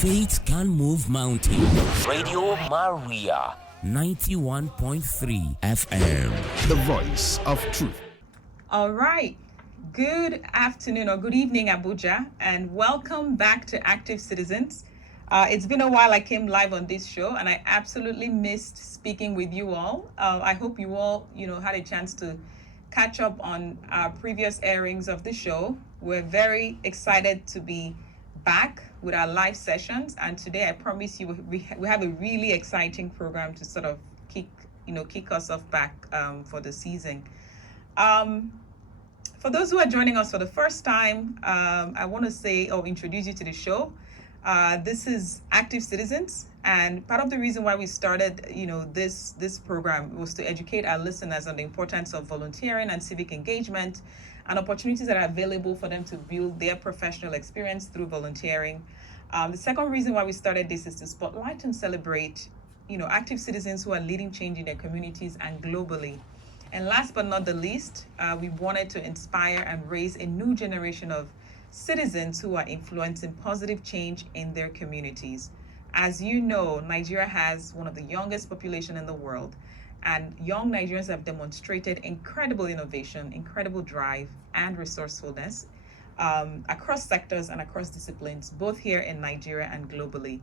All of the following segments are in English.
Faith can move mountains. Radio Maria, 91.3 FM. The voice of truth. All right. Good afternoon or good evening, Abuja, and welcome back to Active Citizens. It's been a while I came live on this show, and I absolutely missed speaking with you all. I hope you all, had a chance to catch up on our previous airings of the show. We're very excited to be back with our live sessions, and today I promise you we have a really exciting program to sort of kick us off back for the season. For those who are joining us for the first time, I want to say or introduce you to the show. This is Active Citizens, and part of the reason why we started, this program was to educate our listeners on the importance of volunteering and civic engagement and opportunities that are available for them to build their professional experience through volunteering. The second reason why we started this is to spotlight and celebrate, active citizens who are leading change in their communities and globally. And last but not the least, we wanted to inspire and raise a new generation of citizens who are influencing positive change in their communities. As you know, Nigeria has one of the youngest population in the world, and young Nigerians have demonstrated incredible innovation, incredible drive, and resourcefulness across sectors and across disciplines, both here in Nigeria and globally.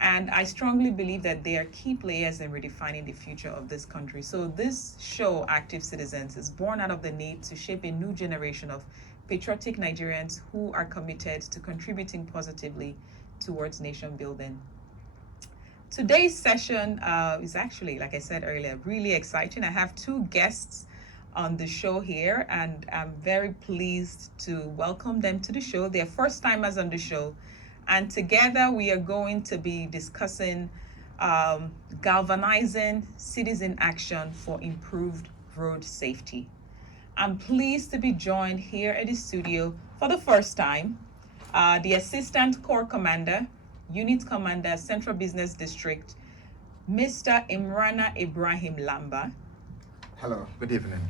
And I strongly believe that they are key players in redefining the future of this country. So this show, Active Citizens, is born out of the need to shape a new generation of patriotic Nigerians who are committed to contributing positively towards nation building. Today's session is actually, like I said earlier, really exciting. I have two guests on the show here, and I'm very pleased to welcome them to the show. They're first timers on the show. And together we are going to be discussing galvanizing citizen action for improved road safety. I'm pleased to be joined here at the studio for the first time, the Assistant Corps Commander, Unit Commander, Central Business District, Mr. Ibrahim Lamba. Hello, good evening.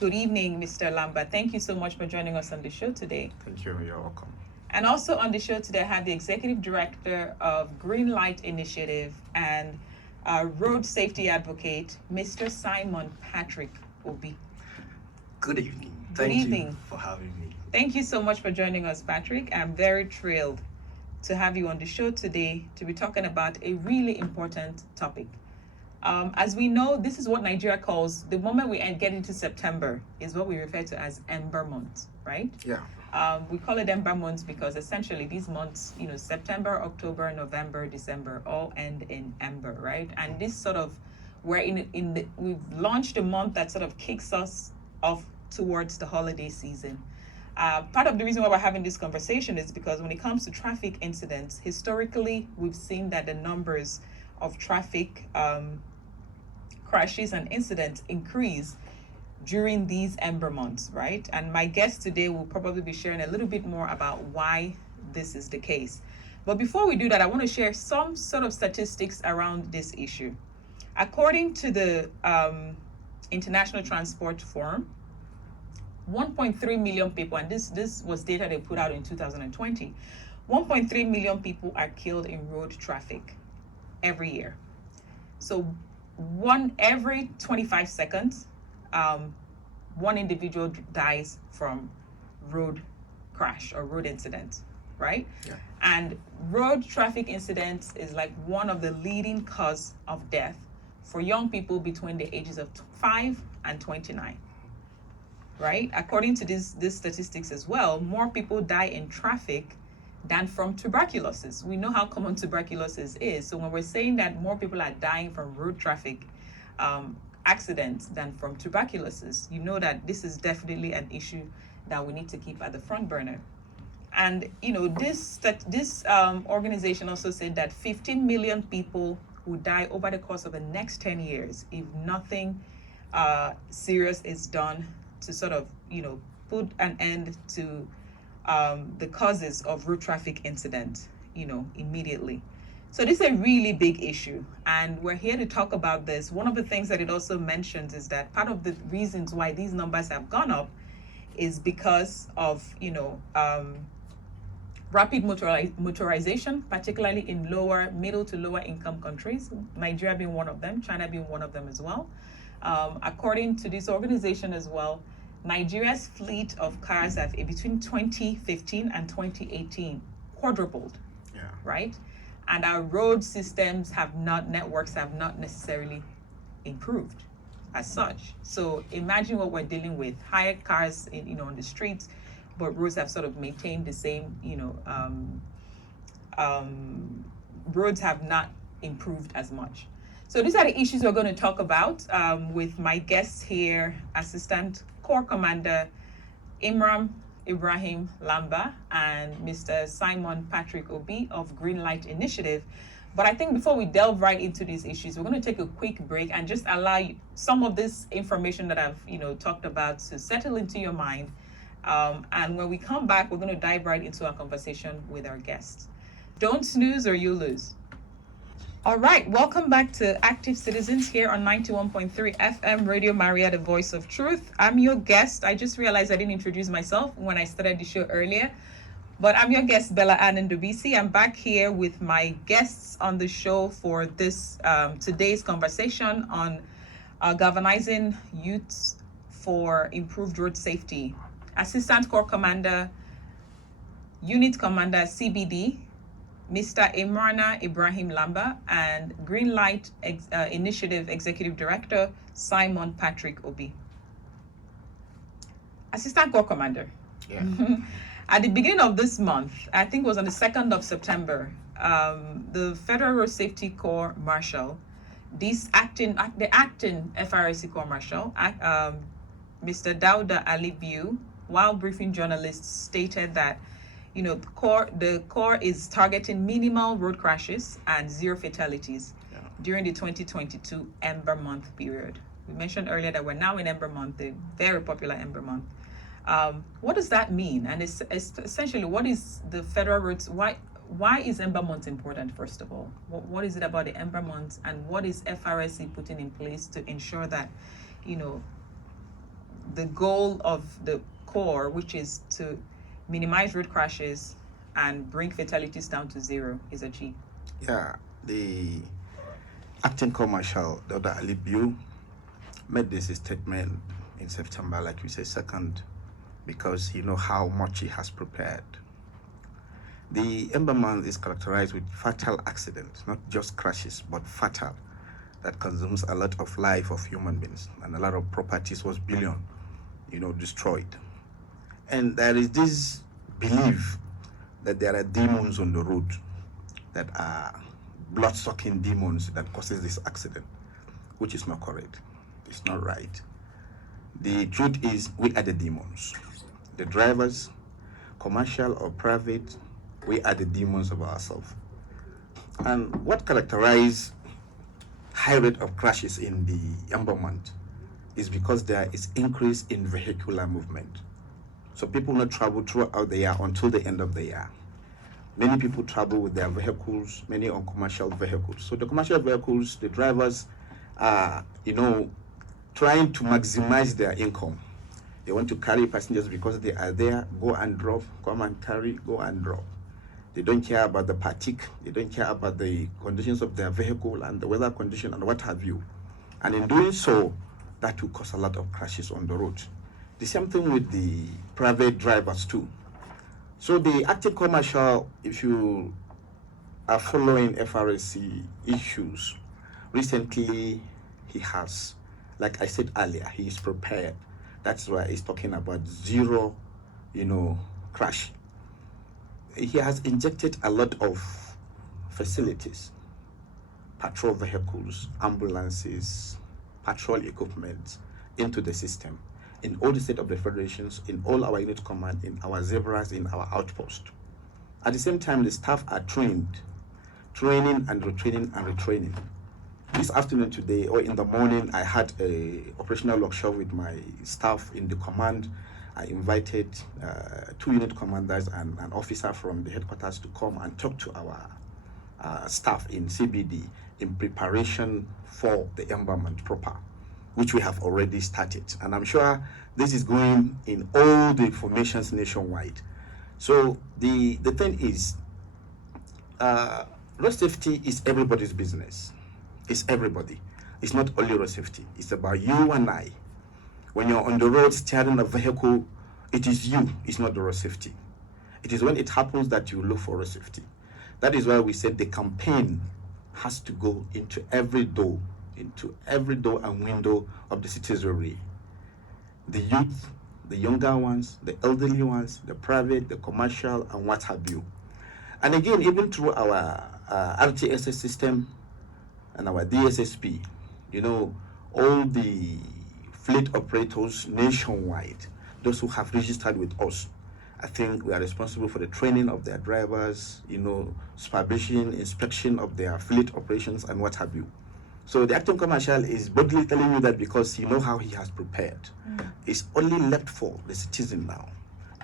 Good evening, Mr. Lamba. Thank you so much for joining us on the show today. Thank you, you're welcome. And also on the show today, I have the Executive Director of Green Light Initiative and Road Safety Advocate, Mr. Simon Patrick Obi. Good evening. Good evening. You for having me. Thank you so much for joining us, Patrick. I'm very thrilled to have you on the show today to be talking about a really important topic. As we know, this is what Nigeria calls, the moment we get into September is what we refer to as Ember Month, right? Yeah. We call it Ember Months because essentially these months, September, October, November, December, all end in Ember, right? And this sort of, we've launched a month that sort of kicks us off towards the holiday season. Part of the reason why we're having this conversation is because when it comes to traffic incidents, historically, we've seen that the numbers of traffic crashes and incidents increase during these Ember months, right? And my guest today will probably be sharing a little bit more about why this is the case. But before we do that, I want to share some sort of statistics around this issue. According to the International Transport Forum, 1.3 million people, and this was data they put out in 2020, 1.3 million people are killed in road traffic every year. So every 25 seconds, one individual dies from road crash or road incident, right? Yeah. And road traffic incidents is like one of the leading cause of death for young people between the ages of 5 and 29, right? According to these statistics as well, more people die in traffic than from tuberculosis. We know how common tuberculosis is. So when we're saying that more people are dying from road traffic accidents than from tuberculosis, you know that this is definitely an issue that we need to keep at the front burner. And this organization also said that 15 million people will die over the course of the next 10 years if nothing serious is done to sort of put an end to the causes of road traffic incidents immediately. So this is a really big issue, and we're here to talk about this. One of the things that it also mentions is that part of the reasons why these numbers have gone up is because of rapid motorization, particularly in middle to lower income countries, Nigeria being one of them, China being one of them as well. According to this organization as well, Nigeria's fleet of cars have between 2015 and 2018 quadrupled, right? And our road systems networks have not necessarily improved as such. So imagine what we're dealing with: hired cars, on the streets, but roads have sort of maintained the same. Roads have not improved as much. So these are the issues we're going to talk about with my guests here: Assistant Corps Commander Ibrahim Lamba and Mr. Simon Patrick Obi of Green Light Initiative. But I think before we delve right into these issues, we're going to take a quick break and just allow some of this information that I've talked about to settle into your mind. And when we come back, we're going to dive right into our conversation with our guests. Don't snooze or you'll lose. All right, welcome back to Active Citizens here on 91.3 FM Radio Maria, the voice of truth. I'm your guest. I just realized I didn't introduce myself when I started the show earlier, but I'm your guest, Bella Ann Ndubuisi. I'm back here with my guests on the show for this today's conversation on galvanizing youths for improved road safety. Assistant Corps Commander, Unit Commander CBD, Mr. Ibrahim Lamba, and Green Light Initiative Executive Director Simon Patrick Obi. Assistant Corps Commander. Yeah. At the beginning of this month, I think it was on the 2nd of September, the Federal Road Safety Corps Marshal, the acting FRSC Corps Marshal, Mr. Dauda Alibiu, while briefing journalists, stated that the Corps is targeting minimal road crashes and zero fatalities during the 2022 Ember Month period. We mentioned earlier that we're now in Ember Month, the very popular Ember Month. What does that mean? And it's essentially, what is the federal roads? Why is Ember Month important, first of all? What is it about the Ember Month, and what is FRSC putting in place to ensure that, the goal of the Corps, which is to minimize road crashes and bring fatalities down to zero, is achieved? Yeah, the acting Corps Marshal, Dr. Alibiu, made this statement in September, like you say, 2nd, because you know how much he has prepared. The Ember Month is characterized with fatal accidents, not just crashes, but fatal, that consumes a lot of life of human beings, and a lot of properties was destroyed. And there is this belief that there are demons on the road that are blood-sucking demons that causes this accident, which is not correct. It's not right. The truth is, we are the demons. The drivers, commercial or private, we are the demons of ourselves. And what characterizes high rate of crashes in the Ember Month is because there is increase in vehicular movement. So people not travel throughout the year until the end of the year. Many people travel with their vehicles, many on commercial vehicles. So the commercial vehicles, the drivers are, trying to maximize their income. They want to carry passengers because they are there, go and drop, come and carry, go and drop. They don't care about the fatigue, they don't care about the conditions of their vehicle and the weather condition and what have you. And in doing so, that will cause a lot of crashes on the road. The same thing with the private drivers too. So the acting Corps Marshal, if you are following FRSC issues, recently he has, like I said earlier, he is prepared. That's why he's talking about zero, crash. He has injected a lot of facilities, patrol vehicles, ambulances, patrol equipment into the system in all the state of the federations, in all our unit command, in our zebras, in our outpost. At the same time, the staff are training and retraining. This afternoon today, or in the morning, I had a operational workshop with my staff in the command. I invited 2 unit commanders and an officer from the headquarters to come and talk to our staff in CBD in preparation for the Ember Month proper, which we have already started. And I'm sure this is going in all the formations nationwide. So the thing is, road safety is everybody's business. It's everybody. It's not only road safety. It's about you and I. When you're on the road steering a vehicle, it is you. It's not the road safety. It is when it happens that you look for road safety. That is why we said the campaign has to go into every door and window of the citizenry. The youth, the younger ones, the elderly ones, the private, the commercial, and what have you. And again, even through our RTSS system and our DSSP, all the fleet operators nationwide, those who have registered with us, I think we are responsible for the training of their drivers, supervision, inspection of their fleet operations, and what have you. So the acting commercial is boldly telling you that because you know how he has prepared. It's only left for the citizen now,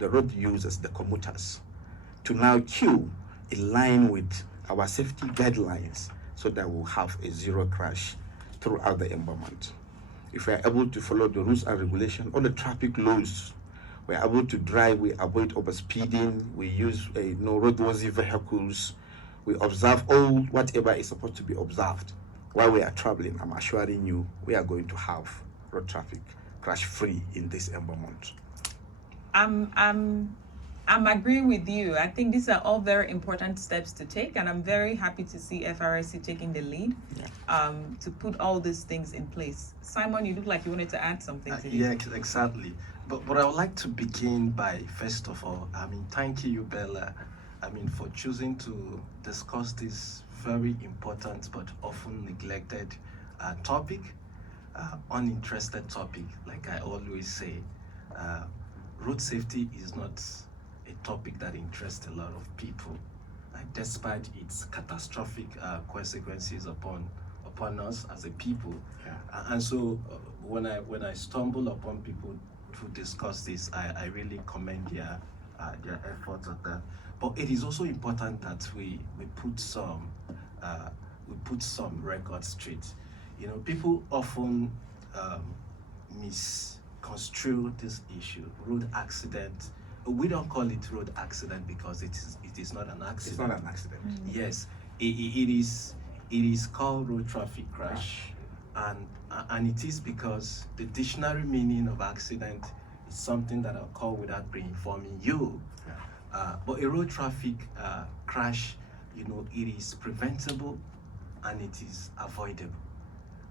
the road users, the commuters, to now queue in line with our safety guidelines so that we'll have a zero crash throughout the environment. If we are able to follow the rules and regulations, all the traffic laws, we are able to drive, we avoid overspeeding, we use roadworthy vehicles, we observe all whatever is supposed to be observed while we are traveling. I'm assuring you, we are going to have road traffic crash free in this environment. I'm agreeing with you. I think these are all very important steps to take, and I'm very happy to see FRSC taking the lead to put all these things in place. Simon, you look like you wanted to add something to this. Yeah, exactly. But I would like to begin by, first of all, thank you, Bella, for choosing to discuss this very important but often neglected topic, uninterested topic, like I always say. Road safety is not a topic that interests a lot of people, despite its catastrophic consequences upon us as a people. And so when I stumble upon people to discuss this, I really commend their efforts at that. But it is also important that we put some records straight. People often misconstrue this issue, road accident. We don't call it road accident because it is not an accident. It's not an accident. Yes, it is called road traffic crash, and it is because the dictionary meaning of accident is something that I'll call without pre-informing you. But a road traffic crash, it is preventable and it is avoidable.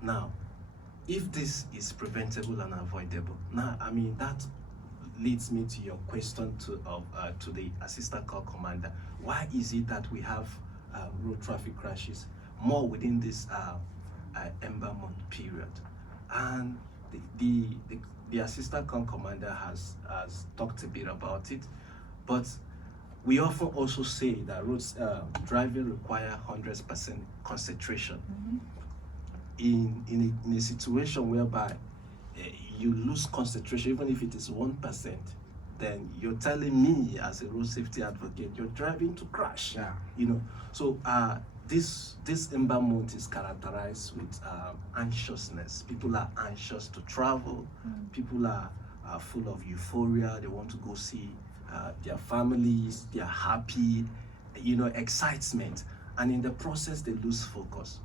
Now, if this is preventable and avoidable, that leads me to your question to the assistant corps commander. Why is it that we have road traffic crashes more within this Ember month period? And the assistant corps commander has talked a bit about it, but we often also say that roads driving require 100% concentration. In a situation whereby you lose concentration, even if it is 1%, then you're telling me as a road safety advocate you're driving to crash. So this Ember month is characterized with anxiousness. People are anxious to travel. People are full of euphoria. They want to go see their families. They are happy, excitement, and in the process they lose focus.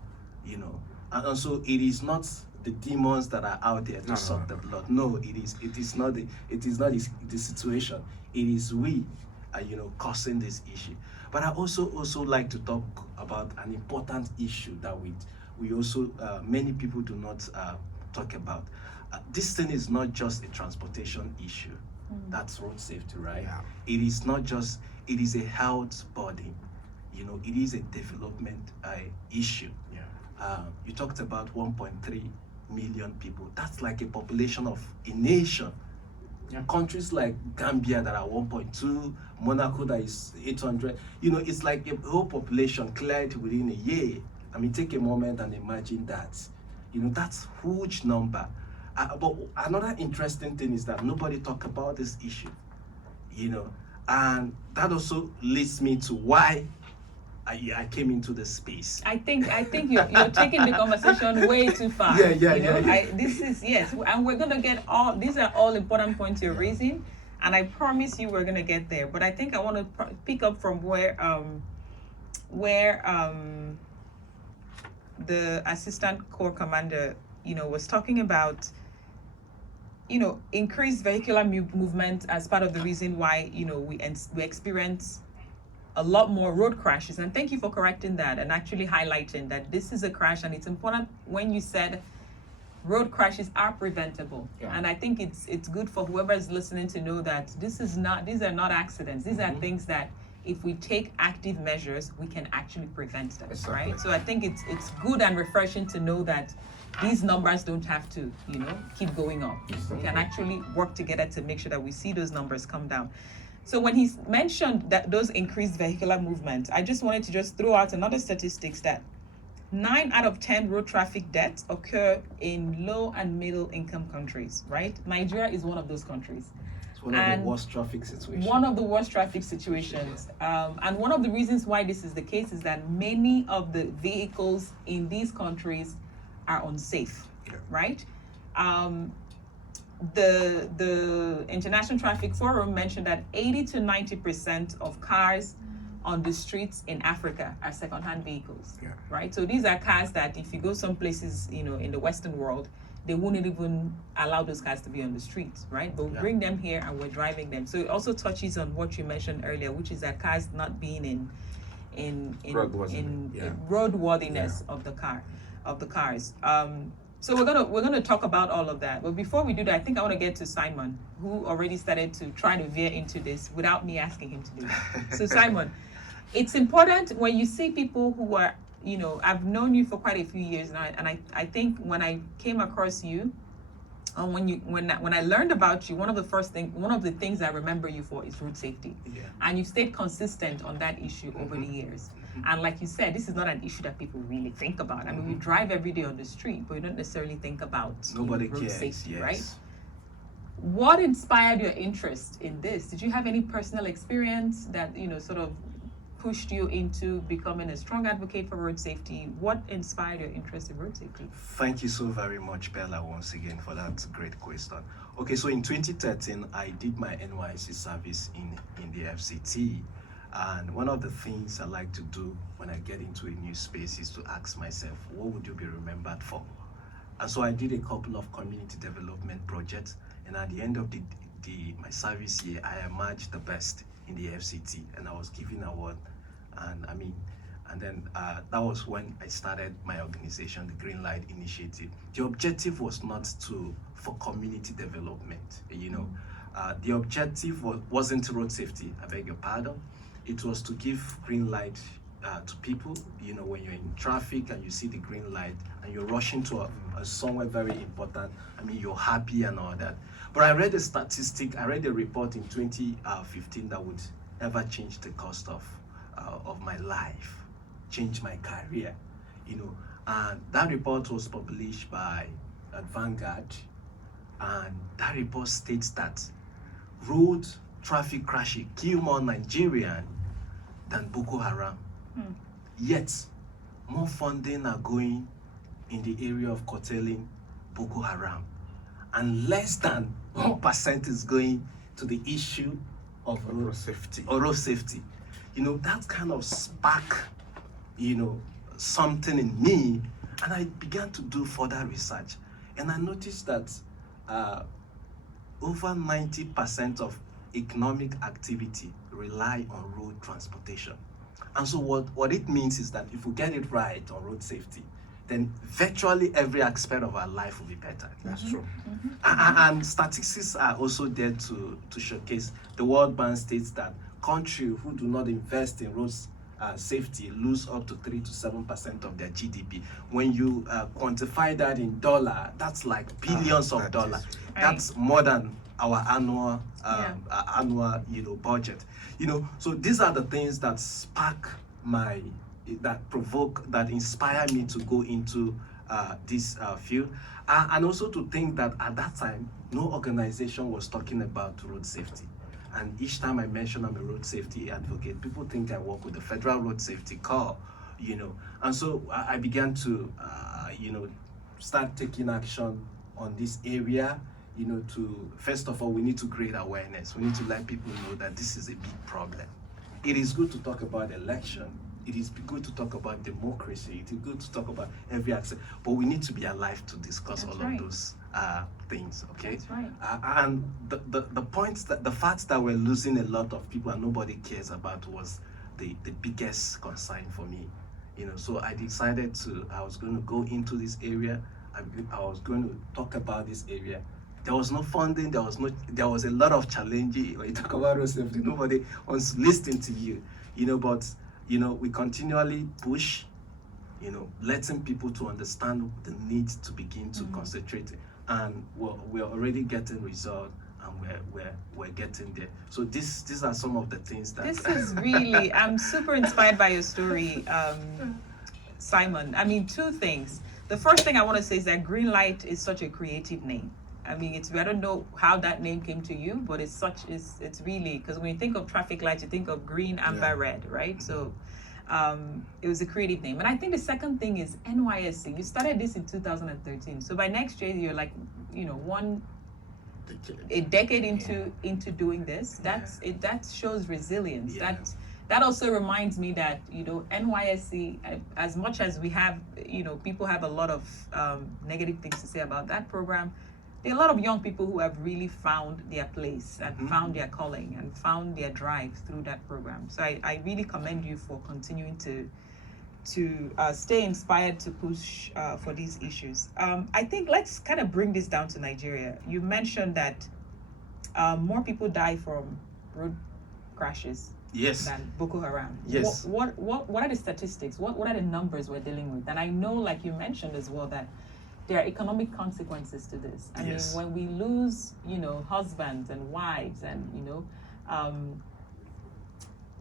And so it is not the demons that are out there to suck the blood. No, it is not the situation. It is we causing this issue. But I also like to talk about an important issue that we also many people do not talk about. This thing is not just a transportation issue. That's road safety, right? It is not just, it is a health burden. It is a development issue. You talked about 1.3 million people. That's like a population of a nation. Countries like Gambia that are 1.2, Monaco that is 800. It's like a whole population cleared within a year. Take a moment and imagine that. That's huge number. But another interesting thing is that nobody talk about this issue. And that also leads me to why I came into this space. I think you're taking the conversation way too far. Yeah. This is, yes, and we're gonna get these are all important points you're raising. And I promise you we're going to get there. But I think I want to pick up from where the assistant corps commander, was talking about, increased vehicular movement as part of the reason why, we experience a lot more road crashes. And thank you for correcting that and actually highlighting that this is a crash. And it's important when you said road crashes are preventable. Yeah. And I think it's good for whoever is listening to know that these are not accidents. These are things that if we take active measures, we can actually prevent them, exactly. Right? So I think it's good and refreshing to know that these numbers don't have to, keep going up. Exactly. We can actually work together to make sure that we see those numbers come down. So when he mentioned that those increased vehicular movement, I just wanted to just throw out another statistics that 9 out of 10 road traffic deaths occur in low and middle income countries, right? Nigeria is one of those countries. It's one of the worst traffic situations. One of the worst traffic situations. And one of the reasons why this is the case is that many of the vehicles in these countries are unsafe, right? The International Traffic Forum mentioned that 80 to 90% of cars on the streets in Africa are second-hand vehicles, right? So these are cars that if you go some places, in the Western world, they wouldn't even allow those cars to be on the streets, right? But we bring them here and we're driving them. So it also touches on what you mentioned earlier, which is that cars not being in roadworthiness of the cars. So we're gonna talk about all of that. But before we do that, I think I want to get to Simon, who already started to try to veer into this without me asking him to do it. So Simon, it's important when you see people who are, I've known you for quite a few years now, and I think when I came across you, when I learned about you, one of the things I remember you for is road safety, and you've stayed consistent on that issue over the years. And like you said, this is not an issue that people really think about. I mean, we drive every day on the street, but we don't necessarily think about road safety, right? What inspired your interest in this? Did you have any personal experience that sort of pushed you into becoming a strong advocate for road safety? What inspired your interest in road safety? Thank you so very much, Bella, once again for that great question. Okay, so in 2013, I did my NYC service in the FCT. And one of the things I like to do when I get into a new space is to ask myself, what would you be remembered for? And so I did a couple of community development projects. And at the end of my service year, I emerged the best in the FCT, and I was given an award. And then that was when I started my organization, the Green Light Initiative. The objective was not for community development, the objective wasn't road safety, I beg your pardon. It was to give green light to people, when you're in traffic and you see the green light and you're rushing to somewhere very important, you're happy and all that. But I read a report in 2015 that would ever change the cost of my life, change my career, and that report was published by Vanguard, and that report states that road traffic crashes kill more Nigerians than Boko Haram. Yet, more funding are going in the area of curtailing Boko Haram, and less than 1% is going to the issue of road safety. That kind of spark, something in me, and I began to do further research, and I noticed that over 90% of economic activity rely on road transportation. And so what it means is that if we get it right on road safety, then virtually every aspect of our life will be better. That's true. And statistics are also there to showcase. The World Bank states that countries who do not invest in road safety lose up to 3 to 7% of their GDP. When you quantify that in dollar, that's like billions of dollars. That's more than our annual budget. So these are the things that spark that inspire me to go into this field, and also to think that at that time no organization was talking about road safety. And each time I mention I'm a road safety advocate, people think I work with the Federal Road Safety Corps, and so I began to start taking action on this area, to first of all, we need to create awareness. We need to let people know that this is a big problem. It is good to talk about election. It is good to talk about democracy. It is good to talk about every aspect, but we need to be alive to discuss That's all right. of those things. Okay. That's right. And the fact that we're losing a lot of people and nobody cares about was the biggest concern for me. So I decided I was going to go into this area. I was going to talk about this area. There was no funding. There was a lot of challenging. When you talk about road safety, nobody wants to listen to you. But we continually push. Letting people to understand the need to begin to concentrate, and we're already getting results, and we're getting there. So these are some of the things that. This is really. I'm super inspired by your story, Simon. I mean, two things. The first thing I want to say is that Green Light is such a creative name. I mean, I don't know how that name came to you, but it's really, because when you think of traffic lights, you think of green, amber, red, right? So it was a creative name. And I think the second thing is NYSC. You started this in 2013. So by next year, you're like, a decade into doing this. That shows resilience. Yeah. That also reminds me that, NYSC, as much as we have, people have a lot of negative things to say about that program, there are a lot of young people who have really found their place and found their calling and found their drive through that program. So I really commend you for continuing to stay inspired to push for these issues. I think let's kind of bring this down to Nigeria. You mentioned that more people die from road crashes than Boko Haram. Yes. What are the statistics? What are the numbers we're dealing with? And I know, like you mentioned as well, that there are economic consequences to this. I mean, when we lose, husbands and wives and,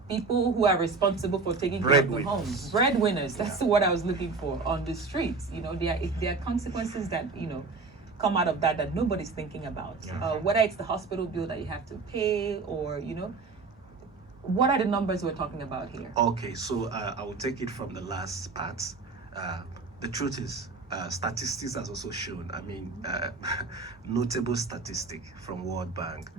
people who are responsible for taking care of the homes, breadwinners, that's what I was looking for on the streets. There are consequences that, come out of that nobody's thinking about. Whether it's the hospital bill that you have to pay or, what are the numbers we're talking about here? Okay, so I will take it from the last part. The truth is, statistics has also shown, notable statistic from World Bank,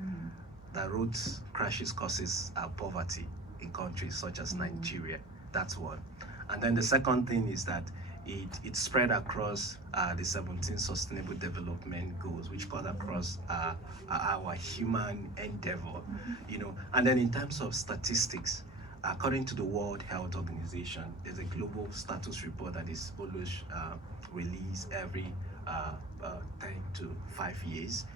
that road crashes causes poverty in countries such as Nigeria. That's one. And then the second thing is that it spread across the 17 Sustainable Development Goals, which cut across our human endeavor, And then in terms of statistics, according to the World Health Organization, there's a global status report that is always released every 10 to 5 years.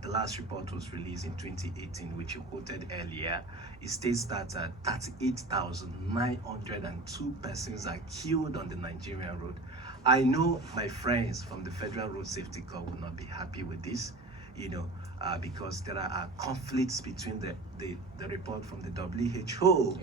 The last report was released in 2018, which you quoted earlier. It states that 38,902 persons are killed on the Nigerian road. I know my friends from the Federal Road Safety Corps will not be happy with this, because there are conflicts between the report from the WHO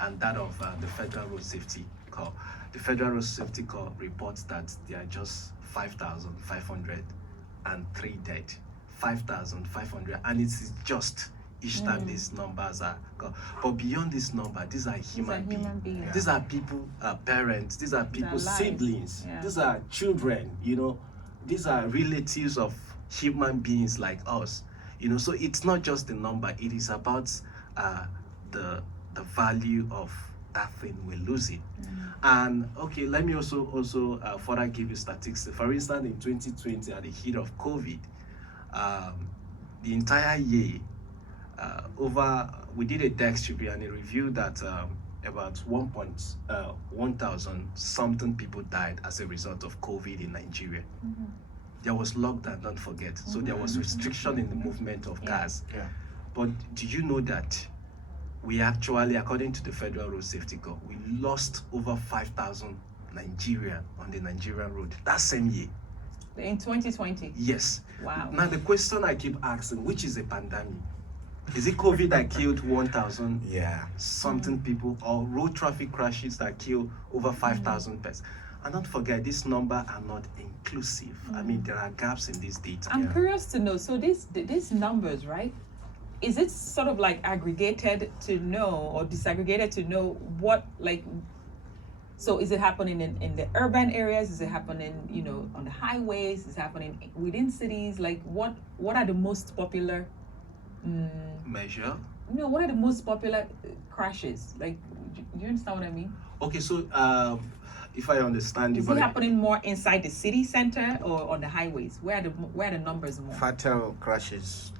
and that of the Federal Road Safety Corps. The Federal Road Safety Corps reports that there are just 5,503 dead. 5,500, and it is just each time these numbers are gone. But beyond this number, these are human beings. These are people, parents. These are people's siblings. These are children. These are relatives of human beings like us. So it's not just the number. It is about the value of that thing we're losing. And okay, let me also further give you statistics. For instance, in 2020, at the heat of COVID, the entire year, we did a desk review, and it reviewed that about 1,000 something people died as a result of COVID in Nigeria. There was lockdown, don't forget. So there was restriction in the movement of cars. But do you know that we actually, according to the Federal Road Safety Corps, we lost over 5,000 Nigerians on the Nigerian road that same year? In 2020? Yes. Wow. Now the question I keep asking, which is a pandemic? Is it COVID that killed 1,000 something people, or road traffic crashes that kill over 5,000 persons? And don't forget, these numbers are not inclusive. I mean, there are gaps in this data. I'm curious to know, so these numbers, right? Is it sort of like aggregated to know or disaggregated to know what, like, So is it happening in the urban areas? Is it happening, on the highways? Is it happening within cities? Like what are the most popular measure? What are the most popular crashes? Like, do you understand what I mean? Okay, so if I understand you, is it happening more inside the city center or on the highways? Where are the numbers more? Fatal crashes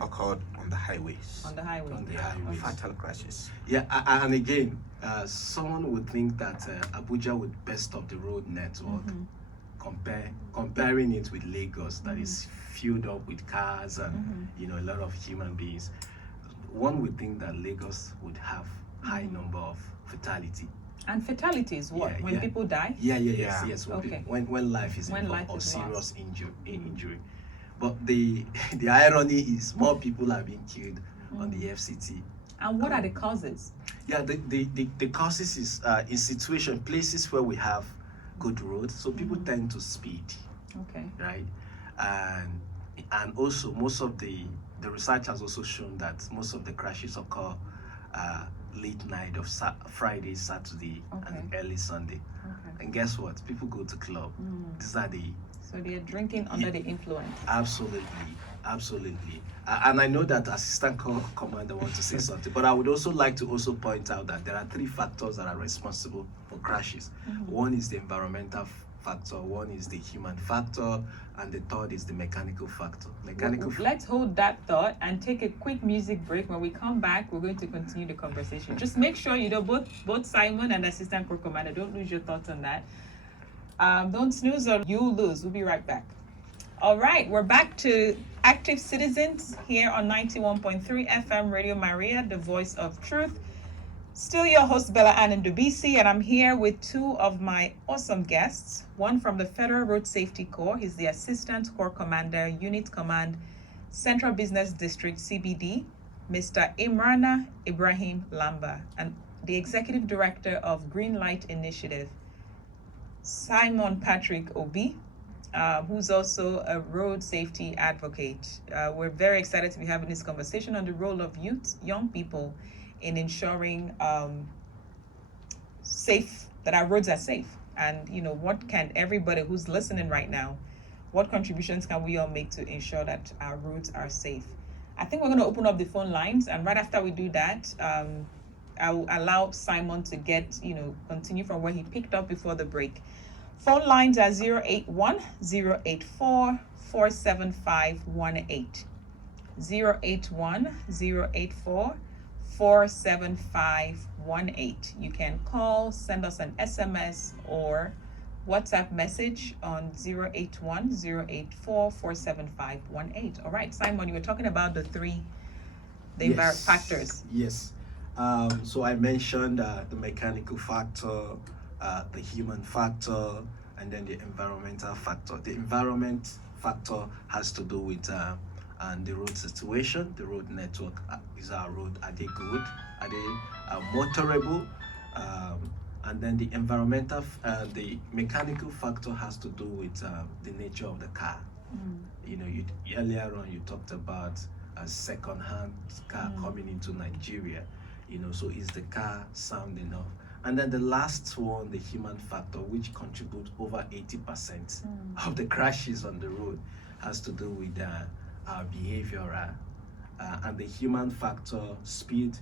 occurred on the highways. On the highways. On the highways. Fatal crashes. Yeah, and again, someone would think that Abuja would best of the road network, comparing it with Lagos, that is filled up with cars and a lot of human beings. One would think that Lagos would have high number of fatality. And fatality is what? When people die? Yes. When life is involved or serious injury. But the irony is more people are being killed on the FCT. And what are the causes? Yeah, the causes is in places where we have good roads, so people tend to speed. Okay. Right, and also most of the research has also shown that most of the crashes occur late night of Friday, Saturday, and early Sunday. Okay. And guess what? People go to club. These are so they are drinking under the influence. Absolutely. And I know that Assistant Commander wants to say something, but I would also like to also point out that there are 3 factors that are responsible for crashes. One is the environmental factor, one is the human factor, and the third is the mechanical factor. Let's hold that thought and take a quick music break. When we come back, we're going to continue the conversation. Just make sure both Simon and Assistant Corps Commander, don't lose your thoughts on that. Don't snooze or you'll lose. We'll be right back. All right, we're back to Active Citizens here on 91.3 FM Radio Maria, the voice of truth. Still your host, Bella Ann Ndubuisi, and I'm here with 2 of my awesome guests. One from the Federal Road Safety Corps. He's the Assistant Corps Commander, Unit Command, Central Business District, CBD, Mr. Ibrahim Lamba, and the Executive Director of Green Light Initiative, Simon Patrick Obi, who's also a road safety advocate. We're very excited to be having this conversation on the role of young people in ensuring that our roads are safe. And what can everybody who's listening right now, what contributions can we all make to ensure that our roads are safe? I think we're going to open up the phone lines, and right after we do that, I'll allow Simon to continue from where he picked up before the break. Phone lines are 081-084-47518. 081-084-47518. You can call, send us an SMS or WhatsApp message on 081-084-47518. All right, Simon, you were talking about the factors. Yes. So I mentioned the mechanical factor, the human factor, and then the environmental factor. The environment factor has to do with the road situation, the road network. Is our road, are they good? Are they motorable? And then the environmental, the mechanical factor has to do with the nature of the car. Earlier on you talked about a second-hand car coming into Nigeria. So is the car sound enough? And then the last one, the human factor, which contributes over 80% of the crashes on the road, has to do with our behavior. And the human factor, speed,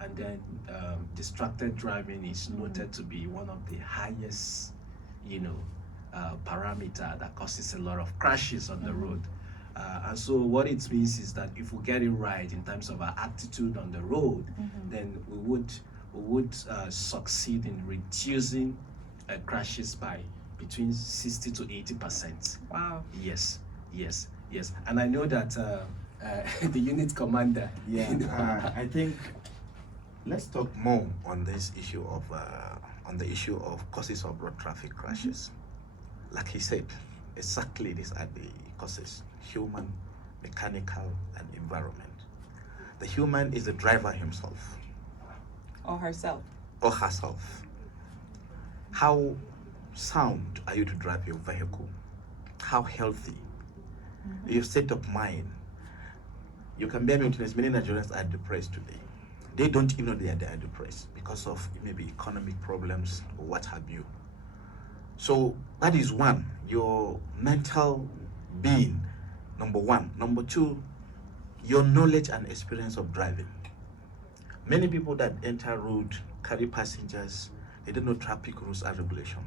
and then distracted driving is noted to be one of the highest, parameter that causes a lot of crashes on the road. And so what it means is that if we get it right in terms of our attitude on the road, then we would succeed in reducing crashes by between 60 to 80%. Wow. Yes. And I know that the unit commander. I think let's talk more on this issue of causes of road traffic crashes. Like he said, exactly these are the causes: human, mechanical, and environment. The human is the driver himself. Or herself. How sound are you to drive your vehicle? How healthy? Your state of mind. You can bear me witness, many Nigerians are depressed today. They don't even know they are depressed because of maybe economic problems or what have you. So that is one, your mental being, number one. Number two, your knowledge and experience of driving. Many people that enter road, carry passengers, they don't know traffic rules and regulation.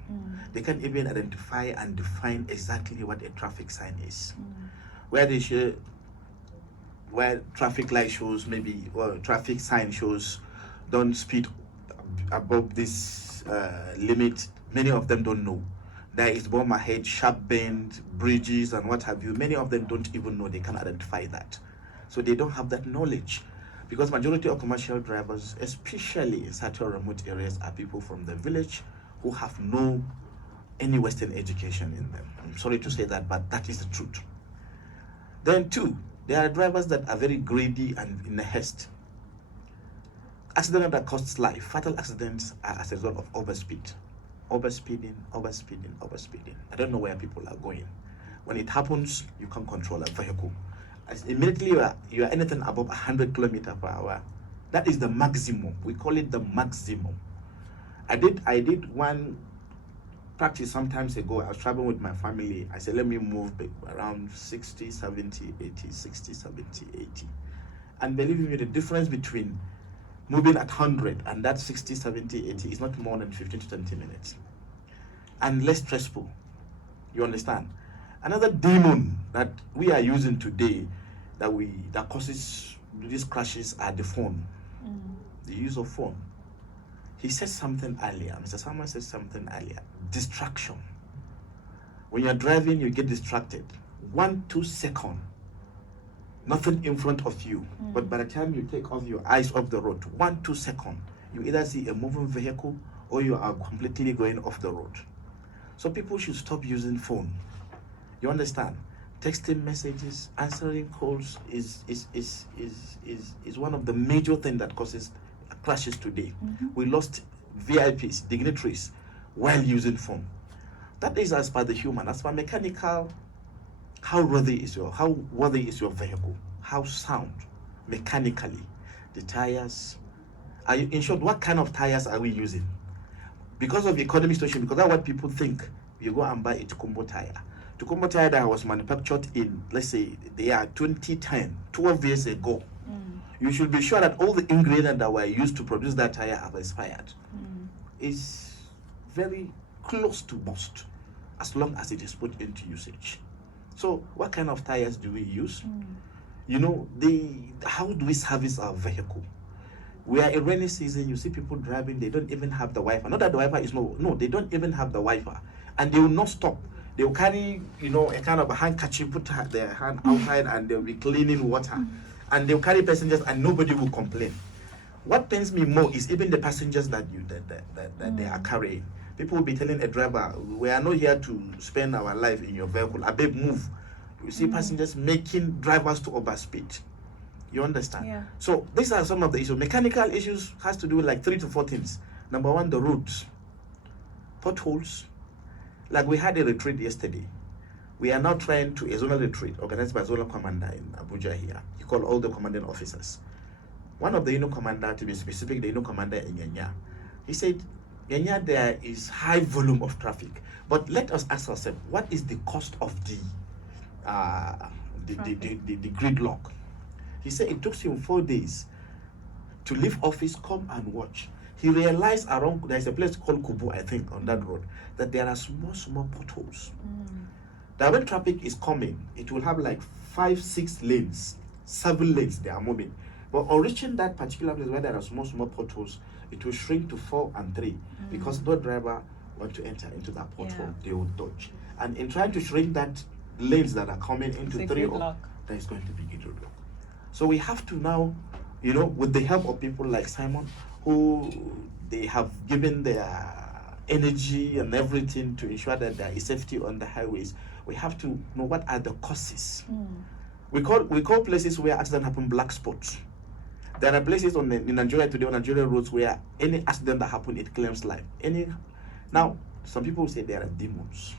They can't even identify and define exactly what a traffic sign is. Where traffic light shows maybe, or traffic sign shows don't speed above this limit, many of them don't know. There is bomb ahead, sharp bend, bridges and what have you. Many of them don't even know, they can identify that. So they don't have that knowledge, because majority of commercial drivers, especially in certain remote areas, are people from the village who have no any Western education in them. I'm sorry to say that, but that is the truth. Then two, there are drivers that are very greedy and in a haste. Accident that costs life, fatal accidents are as a result of overspeed. Overspeeding. I don't know where people are going. When it happens, you can't control a vehicle. As immediately you are anything above 100 kilometers per hour, that is the maximum. We call it the maximum. I did one practice some times ago. I was traveling with my family. I said, let me move around 60, 70, 80, 60, 70, 80. And believe me, the difference between moving at 100 and that 60, 70, 80 is not more than 15 to 20 minutes. And less stressful. You understand? Another demon that we are using today that causes these crashes are the phone. The use of phone. He said something earlier. Mr. Salman said something earlier. Distraction. When you're driving, you get distracted. 1-2 seconds. Nothing in front of you. But by the time you take off your eyes off the road, 1-2 seconds, you either see a moving vehicle or you are completely going off the road. So people should stop using phone. You understand? Texting messages, answering calls is one of the major things that causes crashes today. We lost VIPs, dignitaries, while using phone. That is as per the human. As per mechanical, how worthy is your vehicle? How sound mechanically? The tires. In short, what kind of tires are we using? Because of the economic situation, because that's what people think, you go and buy a Tukumbo tire. Tukumbo tire that was manufactured in, let's say, the year 2010, 12 years ago. You should be sure that all the ingredients that were used to produce that tire have expired. It's very close to bust as long as it is put into usage. So what kind of tires do we use? You know, how do we service our vehicle? We are in rainy season, you see people driving, they don't even have the Wi-Fi. Not that the Wi-Fi is no, they don't even have the Wi-Fi. And they will not stop. They will carry, a kind of a handkerchief, put their hand outside, and they'll be cleaning water. And they'll carry passengers and nobody will complain. What pains me more is even the passengers that they are carrying. People will be telling a driver, we are not here to spend our life in your vehicle. I beg, move. You see passengers making drivers to overspeed. You understand? Yeah. So these are some of the issues. Mechanical issues has to do with like 3 to 4 things. Number one, the roads, potholes. Like we had a retreat yesterday. We are now trying to a zonal retreat organized by zonal commander in Abuja here. He called all the commanding officers. One of the commander, to be specific, the commander in Yanya, he said, Yanya, there is high volume of traffic, but let us ask ourselves, what is the cost of the gridlock? He said it took him 4 days to leave office, come and watch. He realized there's a place called Kubu, I think, on that road, that there are small potholes. That when traffic is coming, it will have like 5, 6 lanes, 7 lanes they are moving. But on reaching that particular place where there are small potholes, it will shrink to 4 and 3 because no driver want to enter into that pothole. They will dodge. And in trying to shrink that lanes that are coming into 3, there is going to be gridlock. So we have to now, with the help of people like Simon, who they have given their energy and everything to ensure that there is safety on the highways, we have to know what are the causes. We call places where accidents happen black spots. There are places in Nigeria today, on Nigerian roads, where any accident that happens, it claims life. Now, some people say there are demons,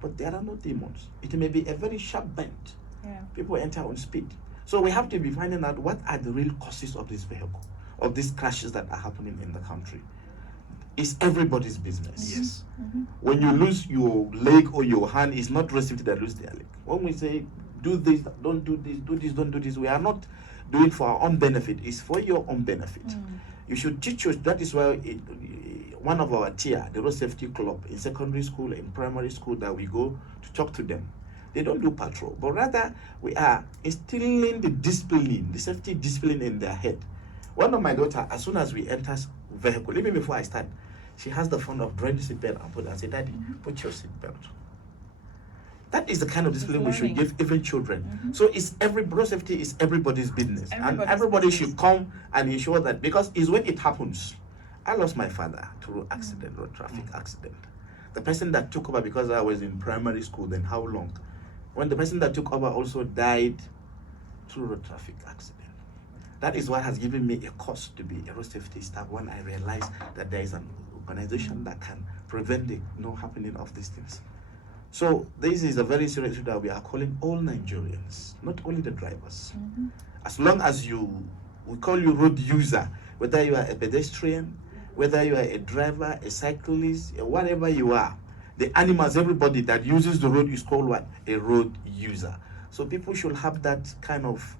but there are no demons. It may be a very sharp bend. People enter on speed. So we have to be finding out what are the real causes of this vehicle. of these crashes that are happening in the country. It's everybody's business. Yes. When you lose your leg or your hand, it's not road safety that lose their leg. When we say do this, don't do this, do this, don't do this, we are not doing for our own benefit. It's for your own benefit. You should teach us. That is why one of our tier, the road safety club in secondary school, in primary school, that we go to talk to them. They don't do patrol, but rather we are instilling the discipline, the safety discipline in their head. One of my daughter, as soon as we enter vehicle, even before I start, she has the fun of drawing the seatbelt and put and say, "Daddy, put your seatbelt." That is the kind of discipline we should give even children. So it's road safety is everybody's business, and everybody should come and ensure that, because it's when it happens. I lost my father through accident, road traffic accident. The person that took over, because I was in primary school, then how long? When the person that took over also died through road traffic accident. That is what has given me a cause to be a road safety staff, when I realized that there is an organization that can prevent the happening of these things. So this is a very serious issue that we are calling all Nigerians, not only the drivers. As long as we call you road user, whether you are a pedestrian, whether you are a driver, a cyclist, or whatever you are, the animals, everybody that uses the road is called what? A road user. So people should have that kind of,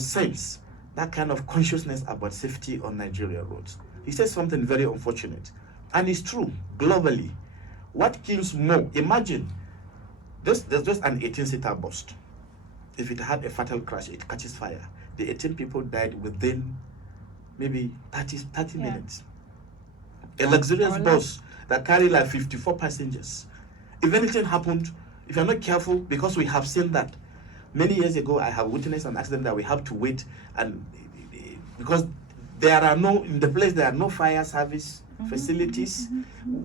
sense, that kind of consciousness about safety on Nigeria roads. He says something very unfortunate, and it's true globally. What kills more? Imagine, there's just an 18-seater bus. If it had a fatal crash, it catches fire. The 18 people died within maybe 30 minutes. A luxurious bus that carry like 54 passengers. If anything happened, if you're not careful, because we have seen that many years ago, I have witnessed an accident that we have to wait, and because in the place there are no fire service facilities.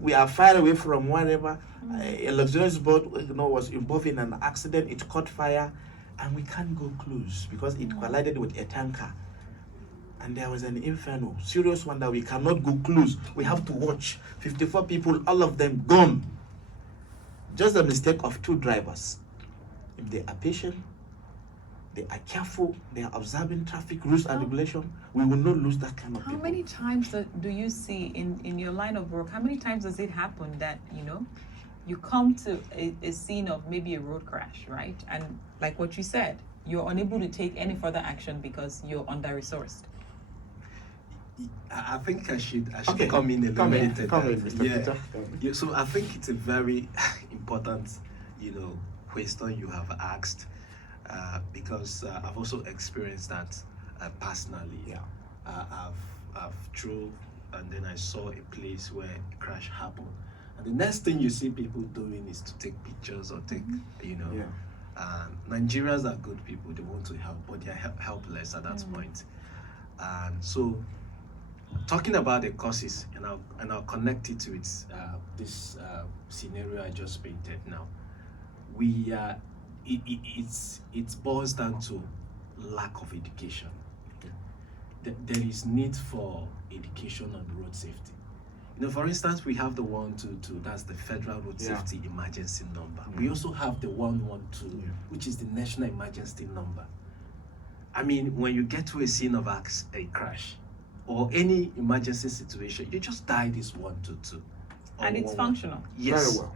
We are far away from wherever. A luxurious boat was involved in an accident. It caught fire, and we can't go close because it collided with a tanker. And there was an inferno, serious one, that we cannot go close. We have to watch. 54 people, all of them gone. Just the mistake of 2 drivers. If they are patient, they are careful, they are observing traffic rules and regulation, we will not lose that kind of people. How many times do you see in your line of work, how many times does it happen that, you come to a scene of maybe a road crash, right? And like what you said, you're unable to take any further action because you're under-resourced. I think I should come in a little bit. Come in, Mr. Peter. Yeah, so I think it's a very important, question you have asked, because I've also experienced that personally. Yeah. I've drove, and then I saw a place where a crash happened, and the next thing you see people doing is to take pictures or take, Nigerians are good people; they want to help, but they are helpless at that point. And so, talking about the causes, and I'll connect it to this scenario I just painted now. It boils down to lack of education. There is need for education on road safety. For instance, we have the 122, that's the Federal Road Safety Emergency Number. We also have the 112, which is the National Emergency Number. I mean, when you get to a scene of a crash or any emergency situation, you just dial this 122. And it's functional. Yes. Very well.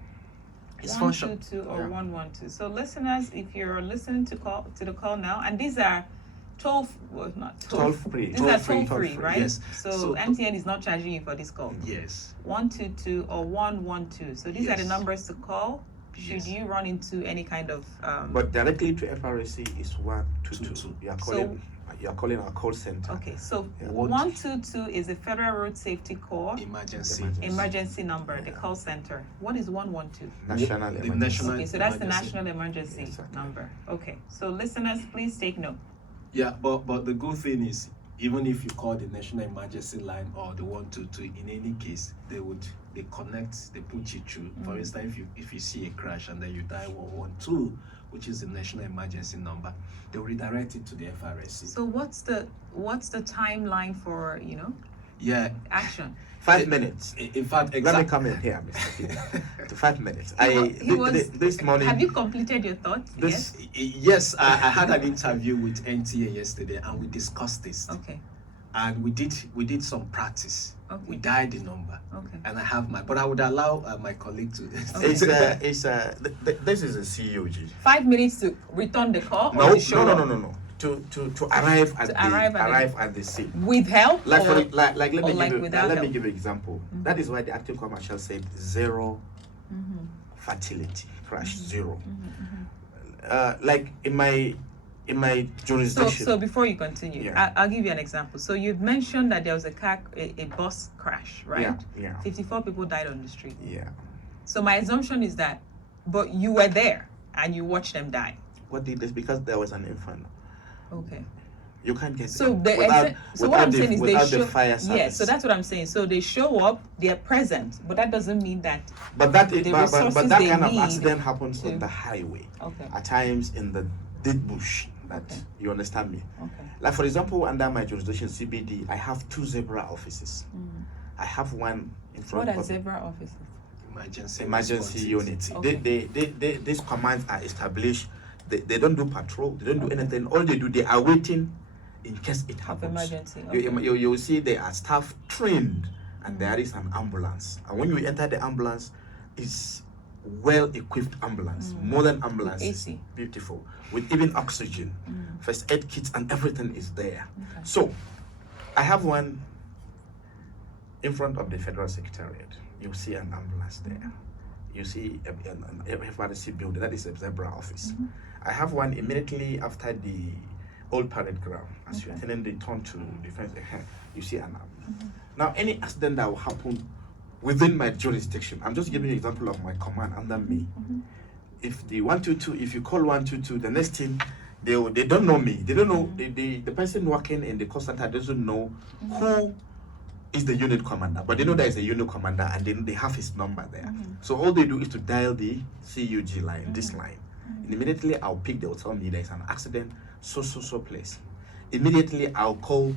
It's functional. 122 or 112. So listeners, if you're listening to the call now, and these are toll free. These are toll free, right? Yes. So MTN is not charging you for this call. Yes. 122 or 112. So these are the numbers to call. Should you run into any kind of but directly to FRSC is 122. You are calling our call center. Okay, so 122 is the Federal Road Safety Corps emergency number, the call center. What is 112? National emergency. Okay, so that's the national emergency number. Okay, so listeners, please take note. Yeah, but the good thing is, even if you call the national emergency line or the 122, in any case, they connect, they put you through. For instance, if you see a crash and then you dial 112, which is the national emergency number, they will redirect it to the FRSC. So what's the timeline for action? 5 minutes. In fact, Let me come in here, Mr. Peter. To 5 minutes. This morning. Have you completed your thoughts? Yes, I had an interview with NTA yesterday, and we discussed this. Okay. and we did some practice. Okay. We dialed the number. Okay. And I have but I would allow my colleague to. Okay. This is a CUG. 5 minutes to return the call or No, to show up? no. To arrive at arrive the scene. With help? Like or, let me or give like you without let me help? give you an example. That is why the acting commercial said zero fertility crash, zero. Like in my jurisdiction. So before you continue, Yeah. I'll give you an example. So you've mentioned that there was a bus crash, right? Yeah. 54 people died on the street. Yeah. So my assumption is that, but you were there and you watched them die. What did this? Because there was an infant. Okay. You can't get So it so what I'm saying is they without show. the fire service. Yeah. So that's what I'm saying. So they show up, they're present, but that doesn't mean that. But that the resources but that they kind of need accident happens to- on the highway. Okay. At times in the dead bush. That Okay. you understand me. Okay. Like for example, under my jurisdiction CBD, I have 2 zebra offices. I have one in front What are of zebra offices? emergency units. Okay. These commands are established. They don't do patrol. They don't do anything. All they do, they are waiting in case it happens. emergency, You will see they are staff trained, and there is an ambulance. And when you enter the ambulance, it's well-equipped ambulance, modern ambulance, AC. beautiful, with even oxygen, first aid kits, and everything is there. Okay. So, I have one in front of the Federal Secretariat. You see an ambulance there. You see an FRC building, that is a zebra office. I have one immediately after the old parade ground. As you attend the turn to defense, you see an ambulance. Now, any accident that will happen within my jurisdiction, I'm just giving you an example of my command under me. If the 122, if you call 122, the next thing, they don't know me. They don't know, the person working in the call center doesn't know who is the unit commander, but they know there is a unit commander and then they have his number there. So all they do is to dial the CUG line, this line. And immediately I'll pick, they'll tell me there's an accident, so place. Immediately I'll call,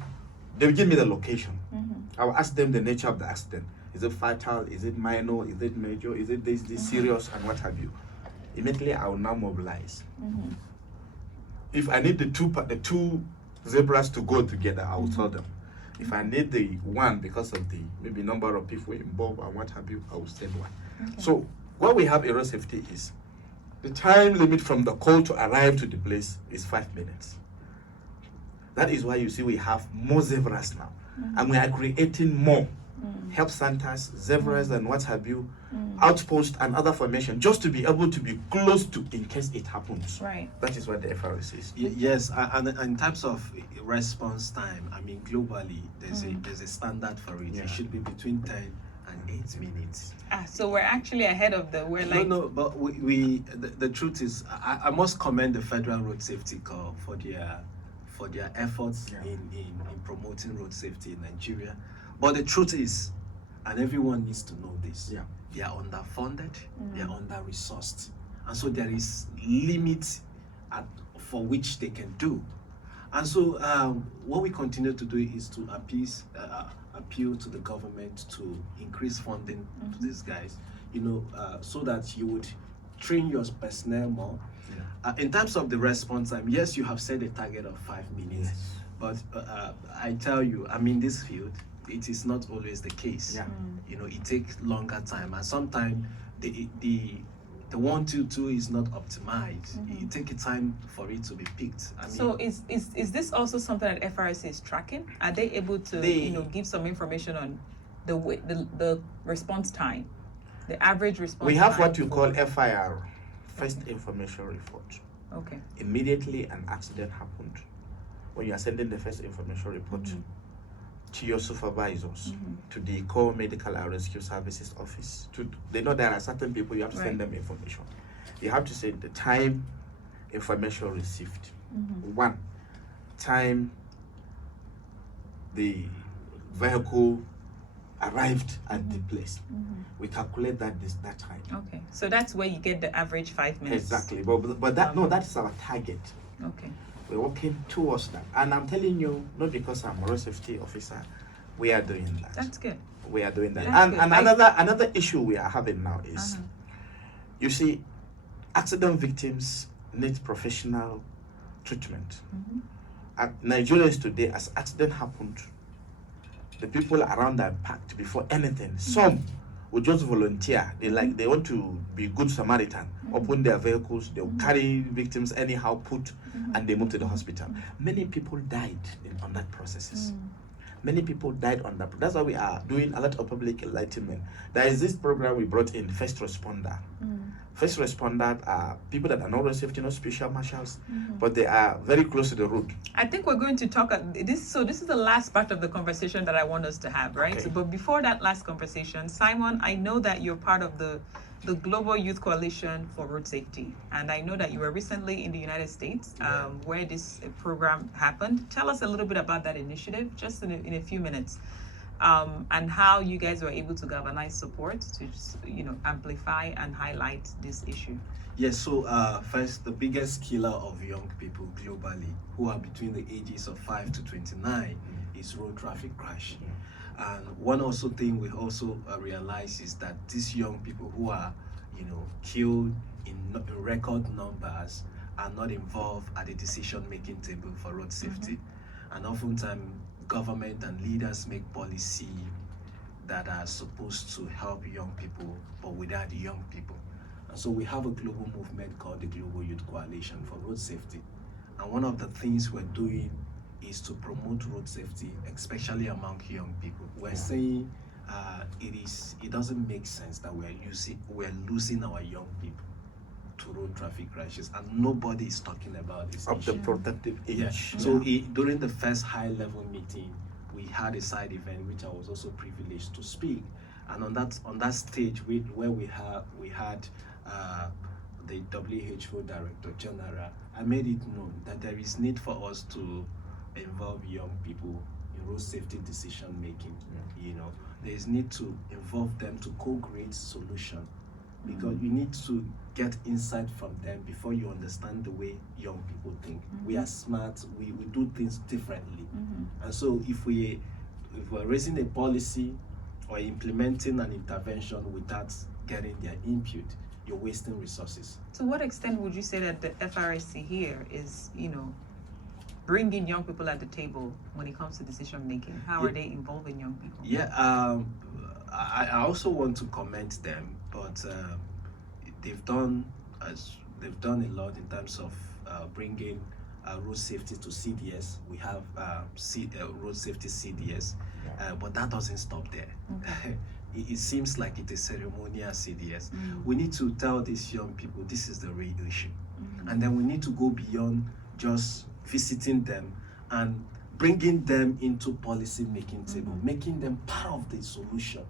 they'll give me the location. I'll ask them the nature of the accident. Is it fatal? Is it minor? Is it major? Is it this serious? And what have you? Immediately I will now mobilize. If I need the two zebras to go together, I will tell them. If I need the one because of the maybe number of people involved and what have you, I will send one. So what we have in road safety is the time limit from the call to arrive to the place is 5 minutes. That is why you see we have more zebras now, and we are creating more help centers, zebras, and what have you, outposts and other formation, just to be able to be close to in case it happens. Right. That is what the FRC is. Yes, and in terms of response time, I mean globally, there's a standard for it. Yeah. It should be between 10 and 8 minutes. So we're actually ahead of No, but the truth is, I must commend the Federal Road Safety Corps for their efforts in promoting road safety in Nigeria. But the truth is, and everyone needs to know this, they are underfunded, they are under-resourced. And so there is limit for which they can do. And so what we continue to do is to appeal to the government to increase funding to these guys, so that you would train your personnel more. In terms of the response time, yes, you have set a target of 5 minutes, but I tell you, I'm in this field, it is not always the case. It takes longer time, and sometimes the 122 is not optimized. It takes time for it to be picked. So is this also something that FRC is tracking? Are they able to give some information on the response time, the average response time? We have what you call FIR, First Information Report. Okay. Immediately an accident happened, when you are sending the first information report to your supervisors, to the core medical and rescue services office, they know there are certain people you have to send them information. You have to say the time information received, 1 time the vehicle arrived at the place. We calculate that time. Okay, so that's where you get the average 5 minutes. Exactly, but that is our target. Okay. We're working towards that, and I'm telling you, not because I'm a road safety officer, we are doing that. That's good. We are doing that. That's And good. another issue we are having now is, you see, accident victims need professional treatment. Nigerians today, as accident happened, the people around are packed before anything. Some will just volunteer. They want to be good Samaritan. Open their vehicles, they'll carry victims anyhow, and they move to the hospital. Many people died on that processes. Many people died on that. That's why we are doing a lot of public enlightenment. There is this program we brought in, first responder. First responders are people that are not road safety, not special marshals, but they are very close to the road. I think we're going to talk this. So this is the last part of the conversation that I want us to have, right? Okay. So, but before that last conversation, Simon, I know that you're part of the Global Youth Coalition for Road Safety, and I know that you were recently in the United States, where this program happened. Tell us a little bit about that initiative, just in a few minutes. And how you guys were able to galvanize support to amplify and highlight this issue. Yes, so first, the biggest killer of young people globally who are between the ages of 5 to 29 is road traffic crash. And one also thing we also realize is that these young people who are killed in record numbers are not involved at the decision-making table for road safety. And oftentimes government and leaders make policy that are supposed to help young people, but without the young people. And so we have a global movement called the Global Youth Coalition for Road Safety. And one of the things we're doing is to promote road safety, especially among young people. We're saying it doesn't make sense that we're losing our young people to road traffic crashes, and nobody is talking about this Of issue. the protective age. Yeah. So during the first high-level meeting, we had a side event which I was also privileged to speak, and on that stage where we had the WHO Director General, I made it known that there is need for us to involve young people in road safety decision making. There is need to involve them to co-create solution, because you need to get insight from them before you understand the way young people think. We are smart, we do things differently. And so if we're raising a policy or implementing an intervention without getting their input, you're wasting resources. To what extent would you say that the FRSC here is, bringing young people at the table when it comes to decision making? How are they involving young people? I also want to commend them, but they've done a lot in terms of bringing road safety to CDS. We have road safety CDS, but that doesn't stop there. Okay. It seems like it's a ceremonial CDS. We need to tell these young people this is the real issue, and then we need to go beyond just visiting them and bringing them into policy making table, making them part of the solution.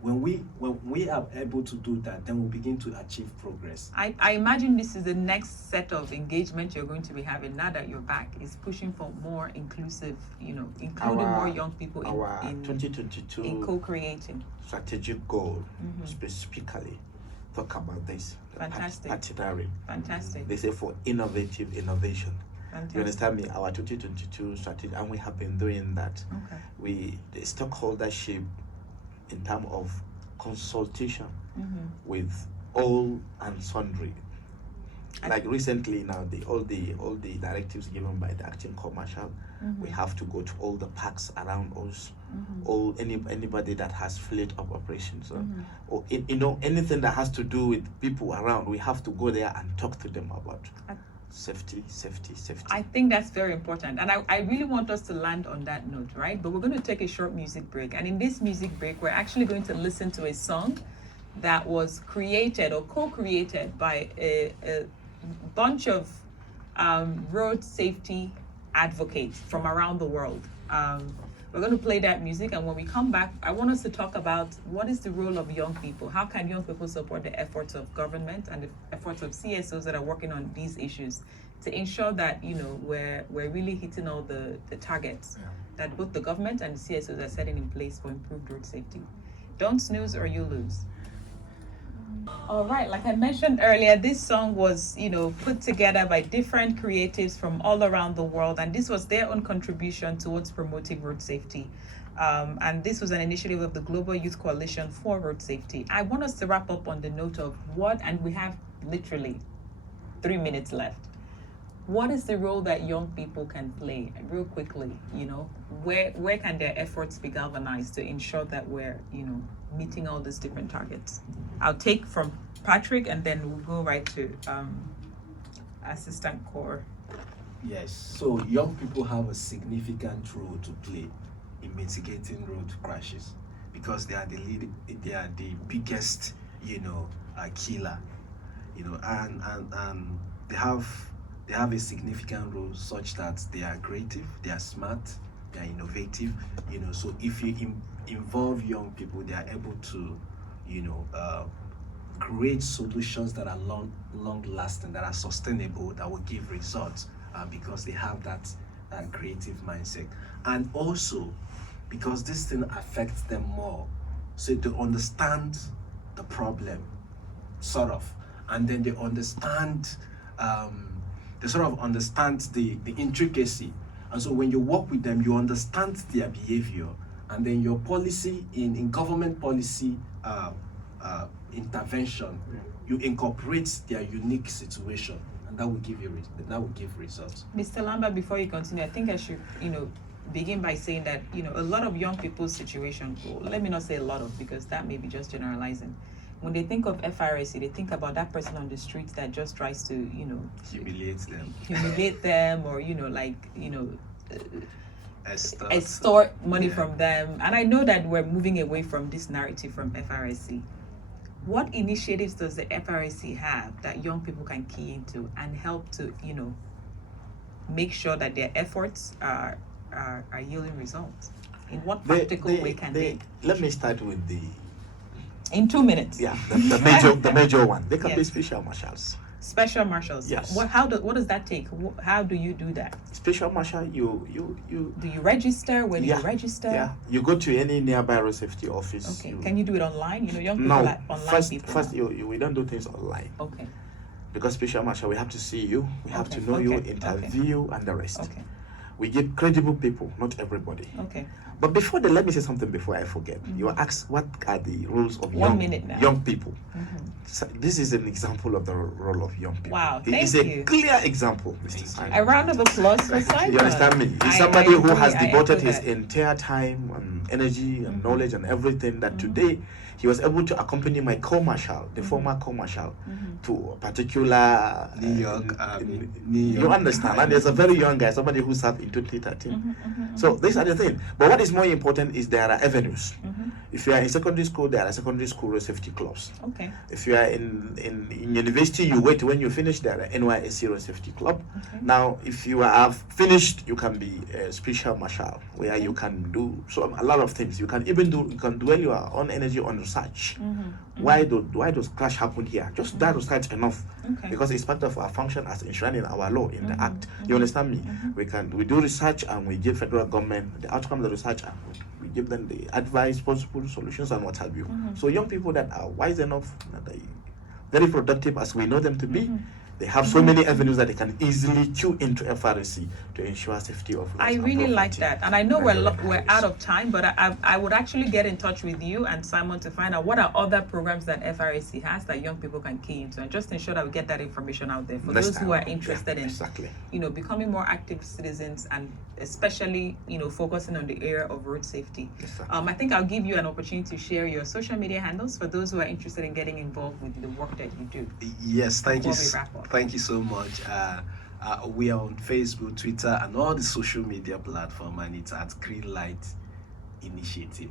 When we are able to do that, then we'll begin to achieve progress. I imagine this is the next set of engagement you're going to be having now that you're back, is pushing for more inclusive, including more young people in 2022 in co-creating. strategic goal specifically talk about this. Fantastic. Patriotic. Fantastic. They say for innovative innovation. Fantastic. You understand me? Our 2022 strategy, and we have been doing that. Okay. The stakeholdership in terms of consultation with all and sundry. Like recently now, all the directives given by the acting commercial, we have to go to all the parks around us, anybody that has fleet of operations, or anything that has to do with people around, we have to go there and talk to them about safety. I think that's very important, and I really want us to land on that note, right? But we're going to take a short music break, and in this music break, we're actually going to listen to a song that was created or co-created by a bunch of road safety advocates from around the world. We're going to play that music, and when we come back, I want us to talk about what is the role of young people. How can young people support the efforts of government and the efforts of CSOs that are working on these issues to ensure that we're really hitting all the targets that both the government and the CSOs are setting in place for improved road safety. Don't snooze or you lose. All right, like I mentioned earlier, this song was, put together by different creatives from all around the world, and this was their own contribution towards promoting road safety. And this was an initiative of the Global Youth Coalition for Road Safety. I want us to wrap up on the note of and we have literally 3 minutes left. what is the role that young people can play? Real quickly, where can their efforts be galvanized to ensure that we're, meeting all these different targets? I'll take from Patrick, and then we'll go right to Assistant Core. Yes, so young people have a significant role to play in mitigating road crashes because they are the biggest, killer, and they have a significant role such that they are creative, they are smart, they are innovative, so if you involve young people, they are able to, create solutions that are long lasting, that are sustainable, that will give results because they have that creative mindset. And also because this thing affects them more, so they understand the problem sort of, and then they understand the intricacy, and so when you work with them, you understand their behavior, and then your policy in government policy intervention, you incorporate their unique situation, and that will give results. Mr. Lamba, before you continue, I think I should begin by saying that a lot of young people's situation, let me not say a lot of, because that may be just generalizing. When they think of FRSC, they think about that person on the street that just tries to humiliate them, or extort money from them. And I know that we're moving away from this narrative from FRSC. What initiatives does the FRSC have that young people can key into and help to, make sure that their efforts are yielding results? In what practical way can they? Let me start with in 2 minutes. Yeah, the major one. They can be special marshals. Special marshals. Yes. What does that take? How do you do that? Special marshal, you do you register? When do you register? Yeah, you go to any nearby road safety office. Okay. Can you do it online? Young people are online people. First, we don't do things online. Okay. Because special marshal, we have to see you, we have to know you, interview, and the rest. Okay. We give credible people, not everybody. Okay. But before that, let me say something before I forget. You asked what are the roles of young people. So this is an example of the role of young people. Wow, It's a clear example, Mr. Simon. A round of applause for Simon. You understand me? He's somebody who has devoted his entire time and energy and knowledge and everything that today he was able to accompany my co-marshal, the former co-marshal, to a particular New York. You understand? And there's a very young guy, somebody who served in 2013. So these are the things. But what is more important is there are avenues. If you are in secondary school, there are secondary school road safety clubs. Okay. If you are in university, you wait when you finish, there are NYSC road safety club. Okay. Now, if you have finished, you can be a special marshal, where you can do a lot of things. You can dwell your own energy on research. Why does crash happen here? Just that research enough, because it's part of our function as enshrined in our law, in the act. You understand me? We do research and we give federal government the outcome of the research, and we give them the advice, possible solutions, and what have you. So young people that are wise enough, that are very productive as we know them to be, they have so many avenues that they can easily tune into FRSC to ensure safety of lives. I really like that, and I know we're out of time, but I would actually get in touch with you and Simon to find out what are other programs that FRSC has that young people can key into, and just ensure that we get that information out there for those who are interested in becoming more active citizens, and especially focusing on the area of road safety. I think I'll give you an opportunity to share your social media handles for those who are interested in getting involved with the work that you do. Yes, thank you. Thank you so much. We are on Facebook, Twitter, and all the social media platforms, and it's at Green Light Initiative.